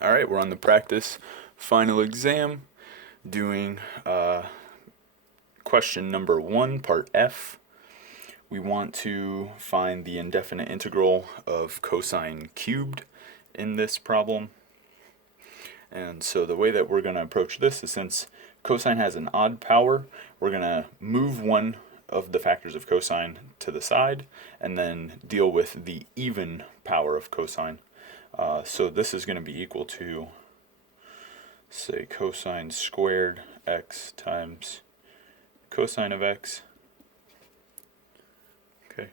All right, we're on the practice final exam doing question number 1, part F. We want to find the indefinite integral of cosine cubed in this problem. And so the way that we're going to approach this is, since cosine has an odd power, we're going to move one of the factors of cosine to the side and then deal with the even power of cosine. So this is going to be equal to, say, cosine squared x times cosine of x. Okay,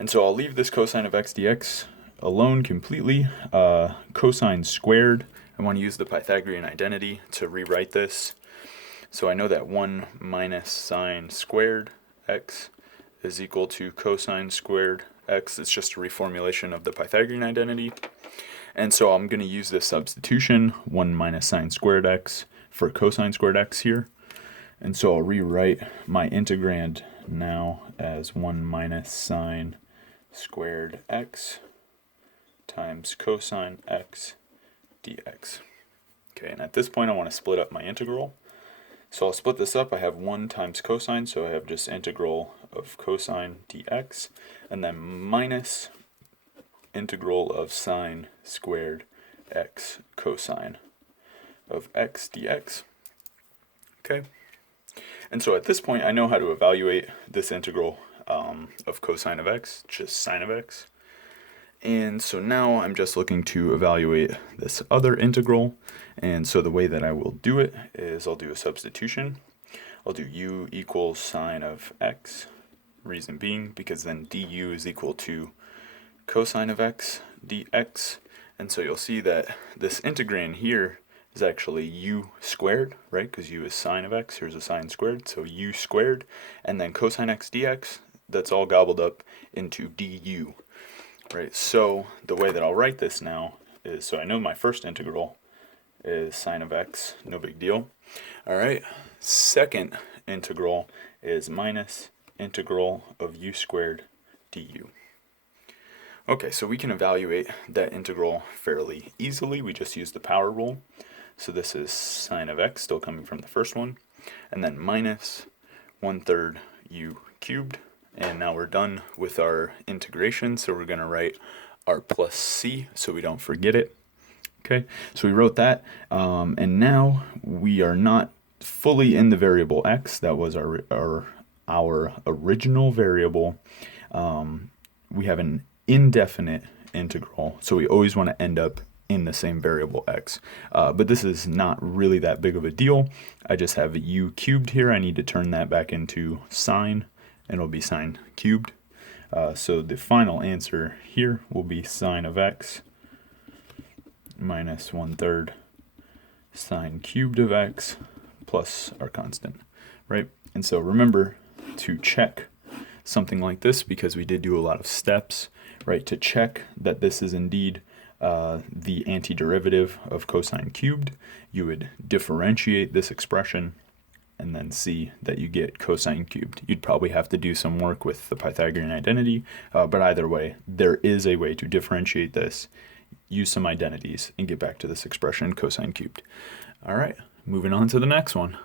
and so I'll leave this cosine of x dx alone completely. Cosine squared, I want to use the Pythagorean identity to rewrite this. So I know that 1 minus sine squared x is equal to cosine squared x. It's just a reformulation of the Pythagorean identity. And so I'm going to use this substitution, 1 minus sine squared x, for cosine squared x here. And so I'll rewrite my integrand now as 1 minus sine squared x times cosine x dx. Okay, and at this point I want to split up my integral. So I'll split this up. I have 1 times cosine, so I have just integral of cosine dx, and then minus integral of sine squared x cosine of x dx. Okay, and so at this point I know how to evaluate this integral of cosine of x, just sine of x. And so now I'm just looking to evaluate this other integral, and so the way that I will do it is I'll do a substitution. I'll do u equals sine of x, reason being because then du is equal to cosine of x dx, and so you'll see that this integrand here is actually u squared, right? Because u is sine of x, here's a sine squared, so u squared, and then cosine x dx, that's all gobbled up into du, right? So the way that I'll write this now is, so I know my first integral is sine of x, no big deal. All right, second integral is minus integral of u squared du. Okay, so we can evaluate that integral fairly easily. We just use the power rule. So this is sine of x, still coming from the first one, and then minus 1/3 u cubed. And now we're done with our integration, so we're going to write our plus c so we don't forget it. Okay, so we wrote that, and now we are not fully in the variable x. That was our original variable. We have an indefinite integral, so we always want to end up in the same variable x, but this is not really that big of a deal. I just have u cubed here. I need to turn that back into sine, and it'll be sine cubed. So the final answer here will be sine of x minus 1/3 sine cubed of x plus our constant, right? And so remember to check something like this, because we did do a lot of steps, right, to check that this is indeed the antiderivative of cosine cubed. You would differentiate this expression and then see that you get cosine cubed. You'd probably have to do some work with the Pythagorean identity, but either way, there is a way to differentiate this, use some identities, and get back to this expression cosine cubed. All right, moving on to the next one.